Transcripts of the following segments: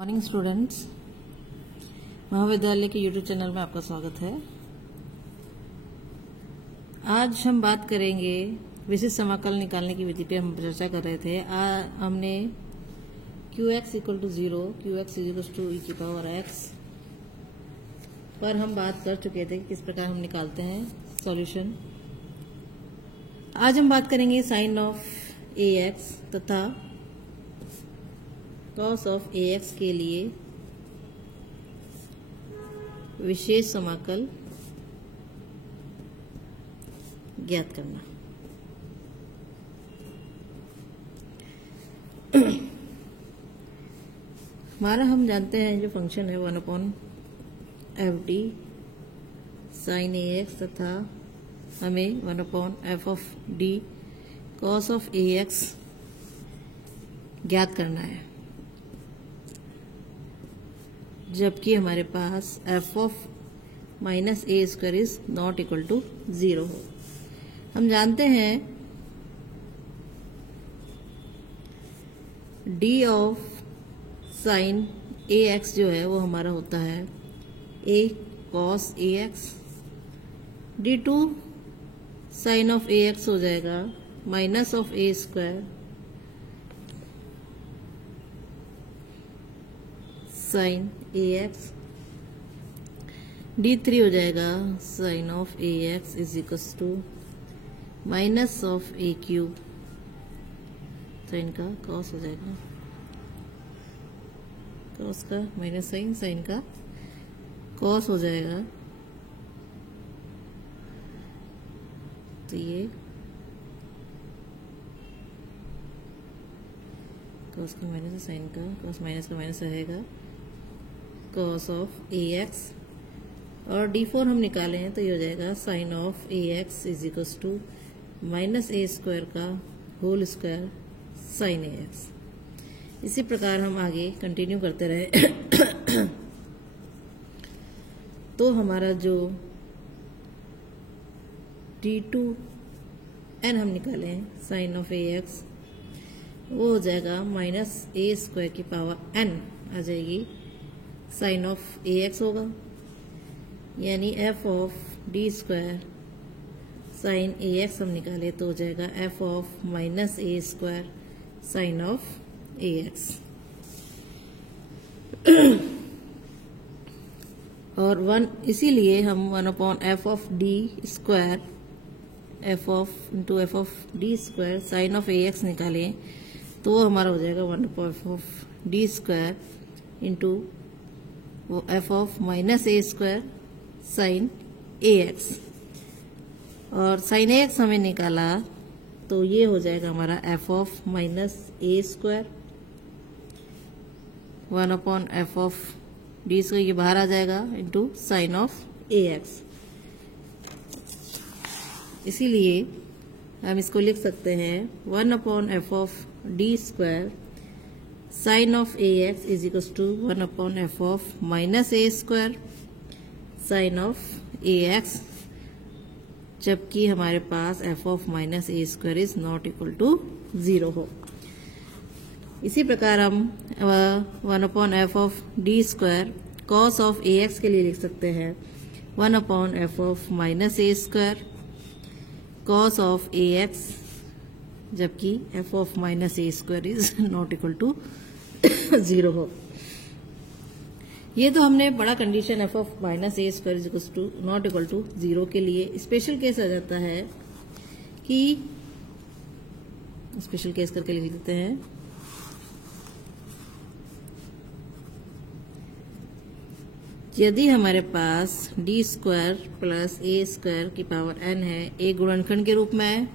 Morning students, महाविद्यालय के YouTube channel में आपका स्वागत है। आज हम बात करेंगे विशिष्ट समाकल निकालने की विधि पे हम चर्चा कर रहे थे। हमने qx equal to 0, qx equal to e की पावर x पर हम बात कर चुके थे कि किस प्रकार हम निकालते हैं सॉल्यूशन। आज हम बात करेंगे साइन ऑफ ax तथा कॉस ऑफ ax के लिए विशेष समाकल ज्ञात करना। हमारा हम जानते हैं जो फंक्शन है 1/f(d) sin ax तथा हमें 1/f(d) cos ऑफ ax ज्ञात करना है, जबकि हमारे पास f of minus a square is not equal to 0 हो। हम जानते हैं d of sine a x जो है वो हमारा होता है a cos a x, d2 sine of a x हो जाएगा minus of a square sine a x, d3 हो जाएगा sine of a x is equals to minus of a cube sine का कॉस हो जाएगा, कॉस का minus sign, sine का cos हो जाएगा। तो ये कॉस का माइनस साइन का कॉस माइनस का माइनस रहेगा कॉस ऑफ ए एक्स, और d4 हम निकाले हैं तो ये हो जाएगा sine of a x is equals to minus a square का whole square sine a x. इसी प्रकार हम आगे कंटिन्यू करते रहे तो हमारा जो d2n हम निकाले हैं साइन ऑफ ए एक्स वो हो जाएगा माइनस ए स्क्वायर की पावर n आ जाएगी, साइन ऑफ ए एक्स होगा, यानी f of d square sine a x हम निकाले तो हो जाएगा f of minus a square sine of a x. और 1 इसीलिए हम 1/f of d square f of d square sine of a x निकालें तो वो हमारा हो जाएगा 1/f of d square into वो f of minus a square sine a x, और साइन ए एक्स हमें निकाला तो ये हो जाएगा हमारा f of minus a square 1/f of d square, ये बाहर आ जाएगा into sine of a x. इसीलिए हम इसको लिख सकते हैं 1/f of d square sine of a x is equal to 1/f of minus a square sine of a x, जबकि हमारे पास f of minus a square is not equal to 0 हो। इसी प्रकार हम 1/f of d square cos of a x के लिए लिख सकते हैं 1/f of minus a square cos of a x, जबकि f of minus a square is not equal to 0 हो। ये तो हमने बड़ा condition f of minus a square is equal to not equal to 0 के लिए। स्पेशल केस आ जाता है कि स्पेशल केस करके लिख देते हैं यदि हमारे पास D square plus a square की पावर n है, एक गुणनखंड के रूप में है,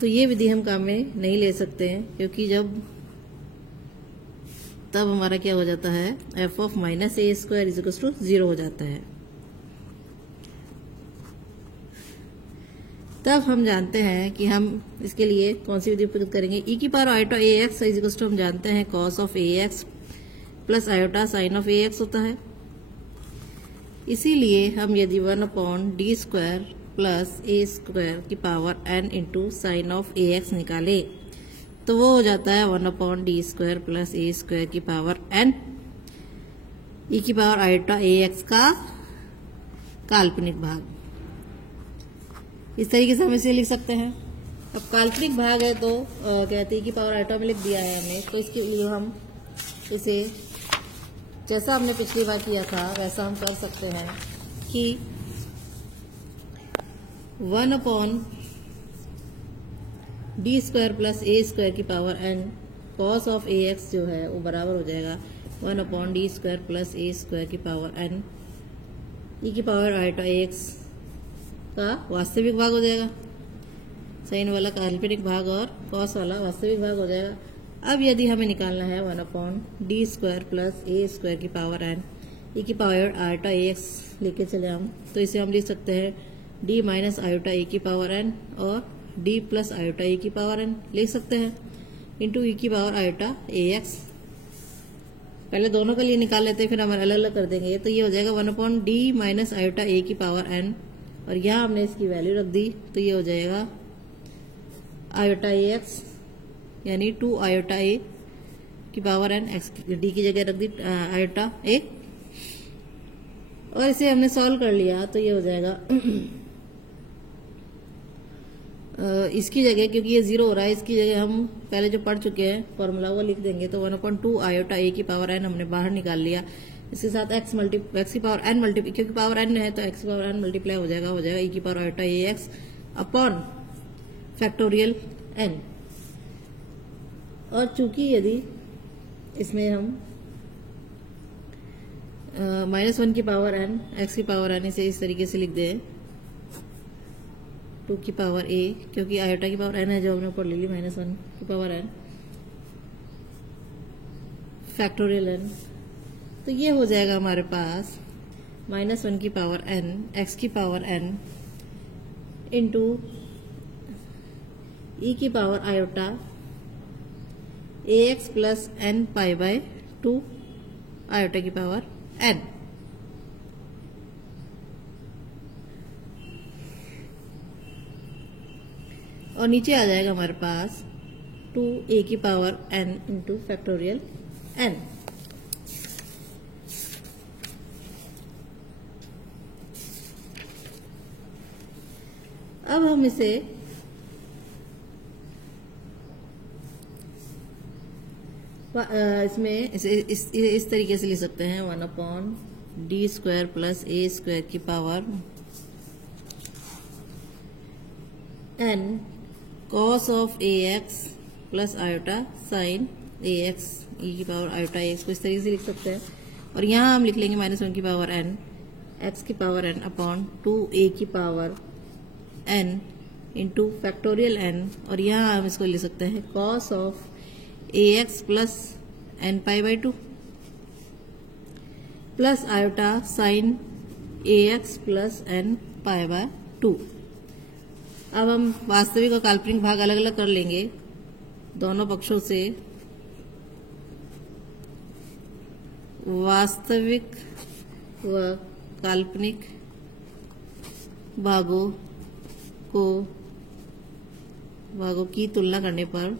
तो ये विधि हम काम में नहीं ले सकते हैं, क्योंकि तब हमारा क्या हो जाता है f of minus a square is equal to 0 हो जाता है। तब हम जानते हैं कि हम इसके लिए कौन सी विधि उपयोग करेंगे। e की power iota a x is equal to हम जानते हैं cos of a x plus iota sine of a x होता है। इसीलिए हम यदि 1/d square plus a square की power n into sine of a x निकाले तो वो हो जाता है 1/d² प्लस a² की पावर n e की पावर आयोटा ax का काल्पनिक भाग। इस तरीके से हम इसे लिख सकते हैं। अब काल्पनिक भाग है तो कहते हैं कि पावर आयोटा में लिख दिया है हमने, तो इसके लिए हम इसे जैसा हमने पिछली बार किया था वैसा हम कर सकते हैं कि 1/d² प्लस a² की power n cos of ax जो है वो बराबर हो जाएगा 1/d² प्लस a² की पावर n e की पावर आयोटा ax का वास्तविक भाग हो जाएगा। साइन वाला काल्पनिक भाग और कॉस वाला वास्तविक भाग हो जाएगा। अब यदि हमें निकालना है 1/d² प्लस a² की पावर n e की पावर आयोटा ax लेके चले हम, तो इसे हम लिख सकते हैं d माइनस आयोटा a की पावर n और d प्लस आयोटा a की पावर n लिख सकते हैं इंटू e की पावर आयोटा ax। पहले दोनों के लिए निकाल लेते हैं, फिर हम अलग अलग कर देंगे। तो ये हो जाएगा 1/d माइनस आयोटा a की पावर n और यहाँ हमने इसकी वैल्यू रख दी, तो ये हो जाएगा आयोटा ax यानी 2 आयोटा a की पावर n, x d की जगह रख दी आयोटा a और इसे हमने सॉल्व कर लिया। तो ये हो जाएगा इसकी जगह, क्योंकि ये 0 हो रहा है, इसकी जगह हम पहले जो पढ़ चुके हैं फॉर्मूला वो लिख देंगे। तो 1/2 आयोटा a की पावर n हमने बाहर निकाल लिया। इसके साथ x की पावर n मल्टीप्लाई, क्योंकि पावर n है तो x की पावर n मल्टीप्लाई हो जाएगा e की power iota ax upon factorial n। और चूंकि यदि इसमें हम -1 की पावर n x की पावर n इसे इस तरीके से लिख दें 2 की पावर a, क्योंकि आयोटा की पावर n है जो हमने ऊपर ले ली, -1 की पावर n फैक्टोरियल n। तो ये हो जाएगा हमारे पास -1 की पावर n x की पावर n इंटू e की power iota ax plus n π/2 iota की पावर n। और नीचे आ जाएगा हमारे पास 2a की power n into factorial n। अब हम इसे इसमें इस तरीके से लिख सकते हैं 1/d² प्लस a² की power n cos of ax plus iota sine ax e की पावर आयोटा ax को इस तरीके से लिख सकते हैं। और यहाँ हम लिख लेंगे -1 की पावर n x की पावर n अपॉन 2a की power n into factorial n। और यहाँ हम इसको लिख सकते हैं cos of ax plus n π/2 plus iota sine ax plus n π/2। अब हम वास्तविक और काल्पनिक भाग अलग अलग कर लेंगे दोनों पक्षों से। वास्तविक व काल्पनिक भागों की तुलना करने पर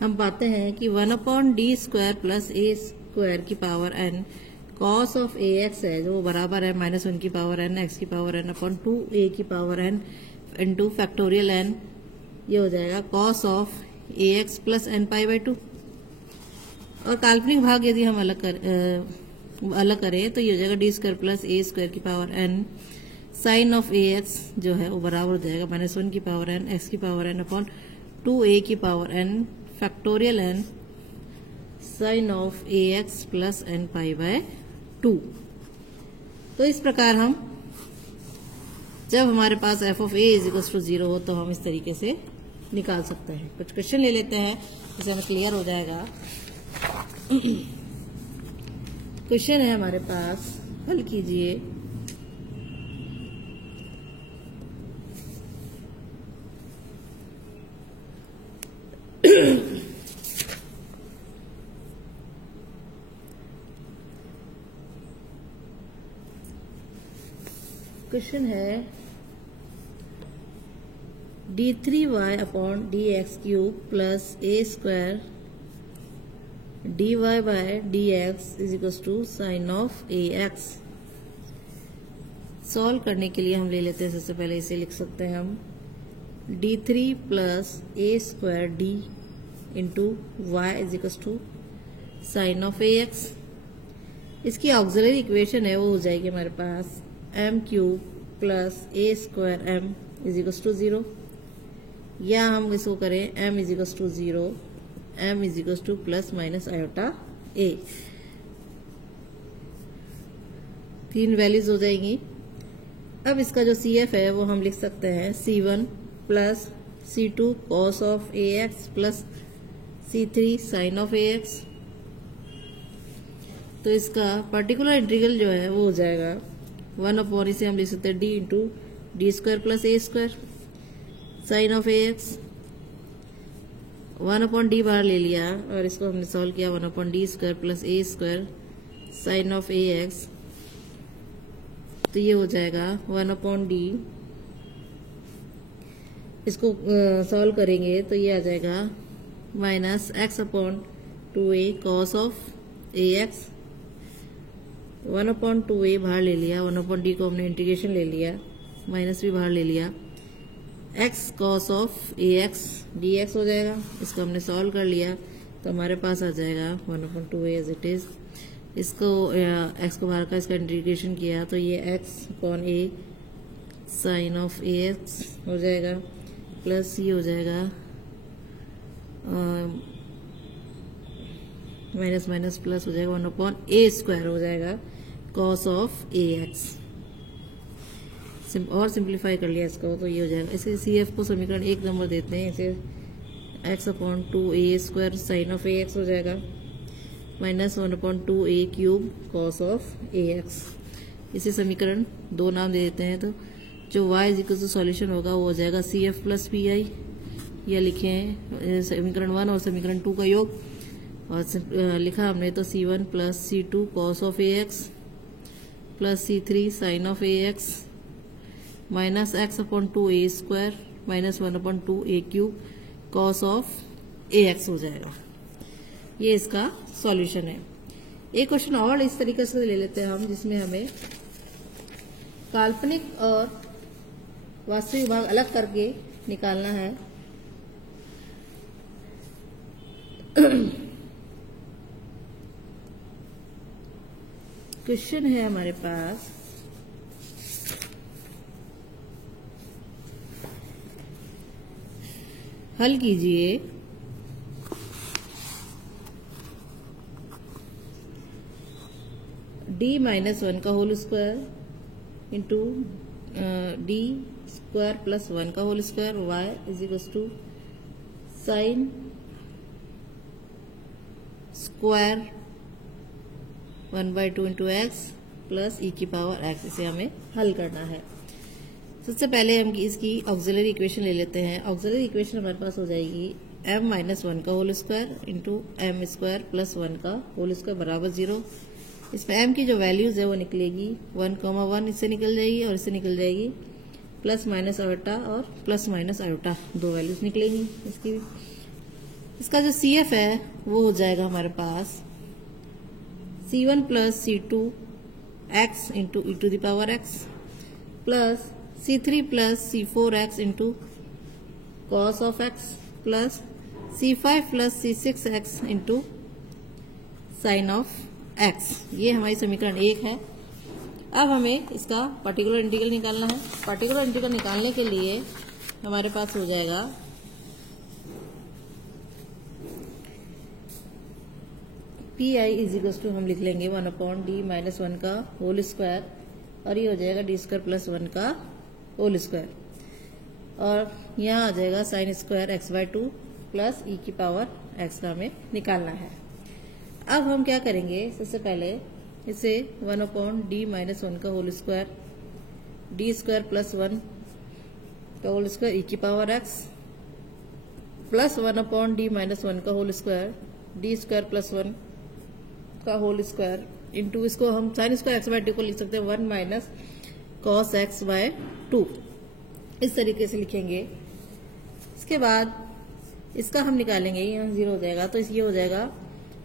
हम पाते हैं कि 1/d² प्लस a² की power n cos of ax है जो बराबर है -1 की पावर n x की पावर n अपॉन 2a की power n into factorial n। ये हो जाएगा cos of ax plus n π/2। और काल्पनिक भाग यदि हम अलग करें तो ये हो जाएगा d² प्लस a² की power n sine of ax जो है वो बराबर हो जाएगा -1 की पावर n x की पावर n अपॉन 2a की power n factorial n sine of ax plus n π/2। तो इस प्रकार हम जब हमारे पास f ऑफ a = 0 हो तो हम इस तरीके से निकाल सकते हैं। कुछ क्वेश्चन ले लेते हैं जिससे हमें क्लियर हो जाएगा। क्वेश्चन है हमारे पास, हल कीजिए। क्वेश्चन है d3y upon d x cube plus a square dy by d x is equal to sine of a x. Solve करने के लिए हम ले लेते हैं, सबसे पहले इसे लिख सकते हैं हम d3 plus a square d into y is equal to sine of a x. इसकी ऑक्सिलरी इक्वेशन है वो हो जाएगी हमारे पास m cube plus a square m is equal to 0, या हम इसको करें m is equal to 0, m is equal to plus minus iota a. 3 values हो जाएंगी। अब इसका जो सी एफ है वो हम लिख सकते हैं C1 plus C2 cos of a x plus C3 sine of a x. तो इसका पर्टिकुलर इंटीग्रल जो है वो हो जाएगा 1 अपॉन, इसे हम लिख सकते हैं D into d square plus a square sine of a x. 1 upon D बाहर ले लिया और इसको हमने सॉल्व किया 1 upon D square plus a square sine of a x. तो ये हो जाएगा 1 अपॉन डी, इसको सॉल्व करेंगे तो ये आ जाएगा minus x upon 2a cos of a x. 1 upon 2a बाहर ले लिया, 1 अपॉन डी को हमने इंटीग्रेशन ले लिया, माइनस भी बाहर ले लिया, x cos of a x D x हो जाएगा। इसको हमने सॉल्व कर लिया तो हमारे पास आ जाएगा 1 upon 2a as it is. इसको x को बाहर का इसका इंटीग्रेशन किया तो ये x upon a sine of a x हो जाएगा, प्लस ये हो जाएगा माइनस माइनस प्लस हो जाएगा 1 अपॉन ए स्क्वायर हो जाएगा कॉस ऑफ ए एक्स। और सिंप्लीफाई कर लिया इसको तो ये हो जाएगा। इसे सी एफ को समीकरण 1 नंबर देते हैं, इसे x upon 2a square sine of a x हो जाएगा minus 1 upon 2a cube cos of a x. इसे समीकरण 2 नाम दे देते हैं। तो जो y is equal to solution होगा वो हो जाएगा C F plus P I, या लिखे समीकरण 1 और समीकरण 2 का योग, और लिखा हमने तो C1 plus C2 cos of a x plus C3 sine of a x minus x upon 2a square minus 1 upon 2a cube cos of a x हो जाएगा। ये इसका सॉल्यूशन है। एक क्वेश्चन और इस तरीके से ले लेते हैं हम, जिसमें हमें काल्पनिक और वास्तविक भाग अलग करके निकालना है। क्वेश्चन है हमारे पास हल कीजिए d माइनस 1 का whole square into d square plus 1 का whole square y is equal to sine square 1/2 into x plus e की पावर एक्स। इसे हमें हल करना है। सबसे पहले हम इसकी ऑक्सिलरी इक्वेशन ले लेते हैं। ऑक्सिलरी इक्वेशन हमारे पास हो जाएगी m माइनस 1 का whole square into m square plus 1 का होल स्क्वायर बराबर 0। इसमें m की जो वैल्यूज है वो निकलेगी 1,1 इससे निकल जाएगी और इससे निकल जाएगी प्लस माइनस आयोटा और प्लस माइनस आयोटा, 2 वैल्यूज निकलेंगी इसकी। इसका जो सी एफ है वो हो जाएगा हमारे पास C1 plus C2 x into e to the power x plus C3 plus C4 x into cos of x plus C5 plus C6 x into sine of x. ये हमारी समीकरण 1 है। अब हमें इसका पर्टिकुलर इंटीग्रल निकालना है। पर्टिकुलर इंटीग्रल निकालने के लिए हमारे पास हो जाएगा P I is equal to, हम लिख लेंगे 1 अपॉन डी माइनस 1 का होल स्क्वायर, और ये हो जाएगा डी स्क्वायर प्लस 1 का होल स्क्वायर, और यहाँ आ जाएगा sine square x/2 plus e की पावर x का हमें निकालना है। अब हम क्या करेंगे, सबसे पहले इसे 1 अपॉन डी माइनस 1 का whole square d square plus 1 का होल स्क्वायर ई की power x plus 1 upon d minus 1 का whole square d square plus 1 का होल स्क्वायर इंटू, इसको हम साइन स्क्वायर x/2 को लिख सकते हैं 1 माइनस कॉस x/2। इस तरीके से लिखेंगे। इसके बाद इसका हम निकालेंगे, यहाँ 0 हो जाएगा, तो ये हो जाएगा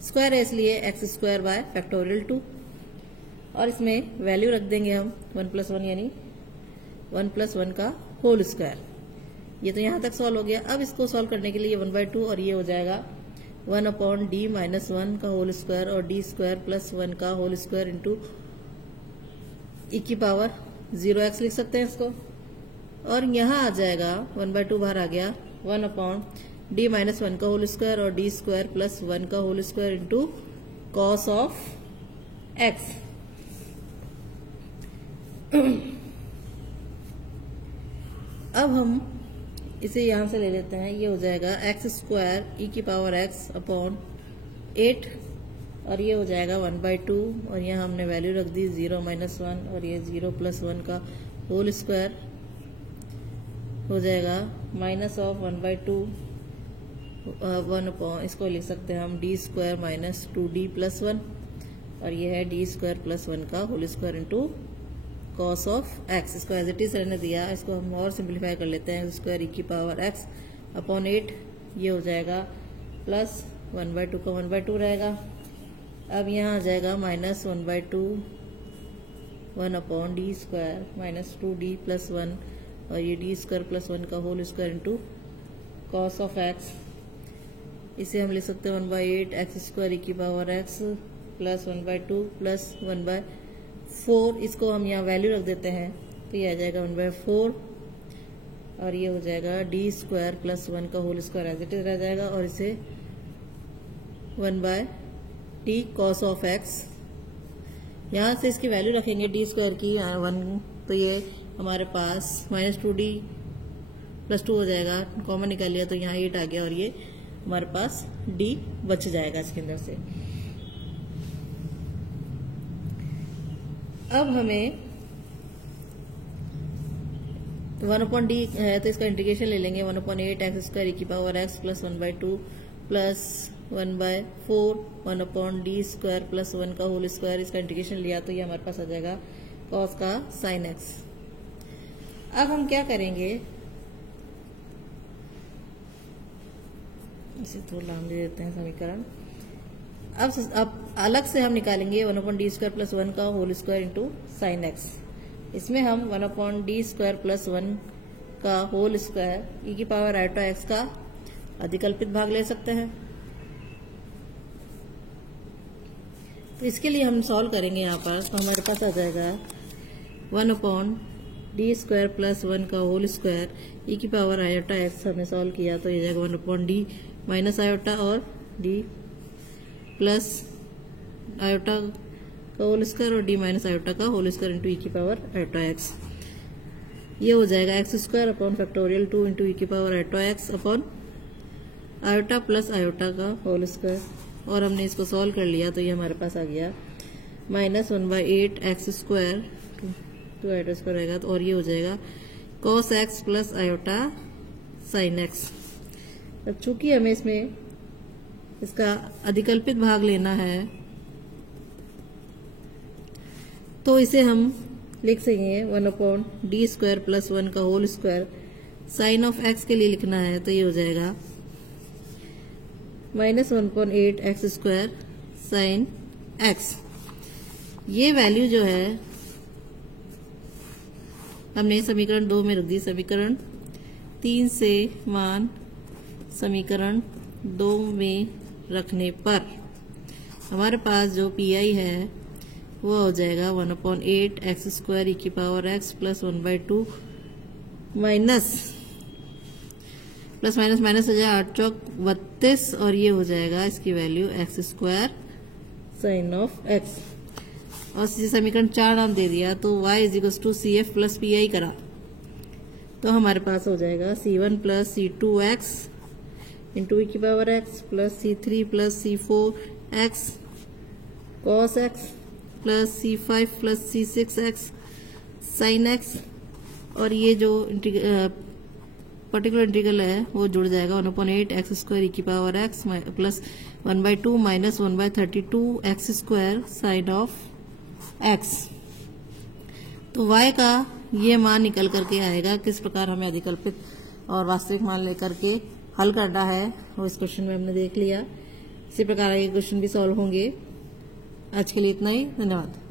स्क्वायर है इसलिए एक्स स्क्वायर बाय फैक्टोरियल 2, और इसमें वैल्यू रख देंगे हम 1 + 1 यानी 1 + 1 का होल स्क्वायर। ये तो यहाँ तक सॉल्व हो गया। अब इसको सॉल्व करने के लिए 1/2 और ये हो जाएगा 1/d - 1 का होल स्क्वायर और d² + 1 का होल स्क्वायर इंटू e की पावर 0x लिख सकते हैं इसको। और यहाँ आ जाएगा 1/2 बाहर आ गया 1/d - 1 का होल स्क्वायर और d² + 1 का whole square into cos of x। अब हम इसे यहां से ले लेते हैं, ये हो जाएगा x² e की पावर x अपॉन 8 और ये हो जाएगा 1/2 और यहाँ हमने वैल्यू रख दी 0 - 1 और ये 0 + 1 का होल स्क्वायर हो जाएगा माइनस ऑफ 1/2 1 अपॉन, इसको लिख सकते हैं हम d² - 2d + 1 और ये है d² + 1 का whole square into cos of x। इसको एज इट इज रहने दिया, इसको हम और सिंप्लीफाई कर लेते हैं। स्क्वायर e की पावर x अपॉन 8 ये हो जाएगा प्लस 1/2 का 1/2 रहेगा। अब यहाँ आ जाएगा माइनस 1/2 1 अपॉन d² - 2d + 1 और ये d² + 1 का whole square into cos of x। इसे हम लिख सकते हैं 1/8 x² e की पावर x प्लस 1/2 प्लस 1/4। इसको हम यहाँ वैल्यू रख देते हैं तो ये आ जाएगा 1/4 और ये हो जाएगा d² + 1 का whole square as it is रह जाएगा और इसे 1/t cos ऑफ x। यहाँ से इसकी वैल्यू रखेंगे d² की 1, तो ये हमारे पास -2d + 2 हो जाएगा, कॉमन निकाल लिया तो यहाँ 8 आ गया और ये हमारे पास d बच जाएगा इसके अंदर से। अब हमें 1/d है तो इसका इंटीग्रेशन ले लेंगे 1/8 x² e की power x plus 1/2 plus 1/4 1/d² + 1 का होल स्क्वायर। इसका इंटीग्रेशन लिया तो ये हमारे पास आ जाएगा cos का sin x। अब हम क्या करेंगे, इसे थोड़ा नाम दे देते हैं समीकरण। अब अलग से हम निकालेंगे 1/d² + 1 का whole square into sine x। इसमें हम 1/d² + 1 का होल स्क्वायर e की पावर i x का अधिकल्पित भाग ले सकते हैं। तो इसके लिए हम सॉल्व करेंगे यहाँ पर, तो हमारे पास आ जाएगा 1/d² + 1 का होल स्क्वायर e की पावर i x। हमने सॉल्व किया तो ये जाएगा 1/d - i और d प्लस i का होल स्क्वायर और d - i का होल स्क्वायर इंटू e की पावर i x। ये हो जाएगा x² upon factorial 2 into e की power i x upon i plus i का होल स्क्वायर। और हमने इसको सॉल्व कर लिया तो ये हमारे पास आ गया -1/8 x² तो i² रहेगा तो और ये हो जाएगा cos x plus i sin x। अब चूंकि हमें इसमें इसका अधिकल्पित भाग लेना है तो इसे हम लिख सकेंगे 1/d² + 1 का whole square. Sine of x के लिए लिखना है तो ये हो जाएगा -1/8 x² sin x। ये वैल्यू जो है हमने समीकरण 2 में रख दी। समीकरण 3 से मान समीकरण 2 में रखने पर हमारे पास जो PI है वो हो जाएगा 1/8 x² e की power x plus 1/2 minus plus minus minus हो जाएगा 8 चौक 32 और ये हो जाएगा इसकी value x² sin of x। और समीकरण 4 नाम दे दिया तो y = CF + PI करा तो हमारे पास हो जाएगा C1 + C2x इंटू e की power x plus C3 + C4x cos x plus C5 + C6x sin x। और ये जो पर्टिकुलर इंटीग्रल है वो जुड़ जाएगा 1/8 x² e की power x plus 1/2 minus 1/32 x² sin of x। तो y का ये मान निकल करके आएगा किस प्रकार हमें अधिकल्पित और वास्तविक मान लेकर के हल करना है, और इस क्वेश्चन में हमने देख लिया। इसी प्रकार ये क्वेश्चन भी सॉल्व होंगे। आज के लिए इतना ही, धन्यवाद।